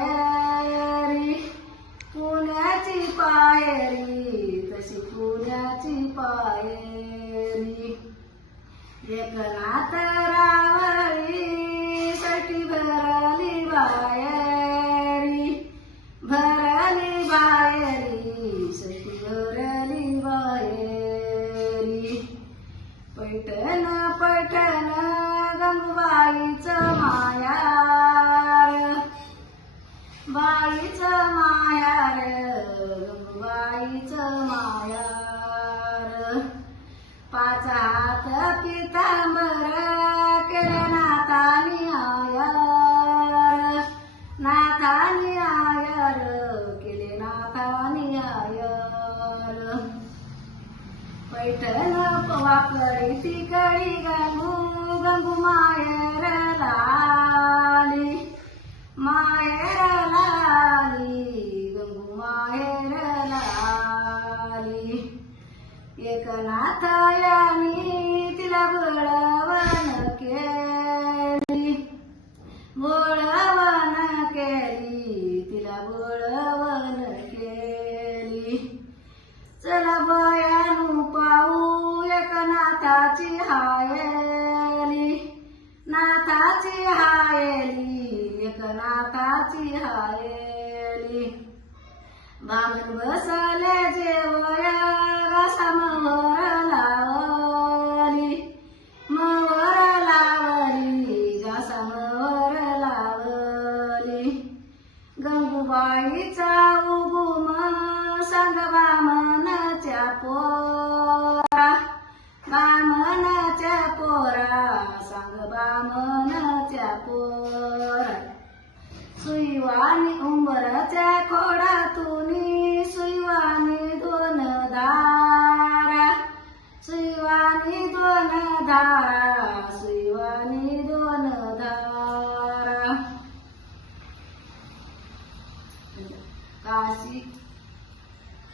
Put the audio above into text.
माहेरी पुण्याची पायरी तशी पुण्याची पायरी एकनाथ रावळी साठी भरली बाहेरी साठी भरली बाहेरी पैठण पैठण गंगूबाईचं मायार गंगूबाईचं मायार पाच हात पितांबर केले नाथानी आयर केले नाथानी आयर पैठण वाकडी तिकडी गंगू मायर लाली गंगू मायर लाली एकनाथ यांनी तिला बोळवण केली तिला बोळवण केली चला बयानू पाहू एकनाथाची हायली एकनाथाची हायली बामण बसले जेवया घासा मवर लावली घासा मवर लावली गंगूबाईचा उगुम सांग बामणाच्या पोरा सांग बामणाच्या पोरा सुईवानी उंबराच्या खोडातूनी सुईवानी दोन धारा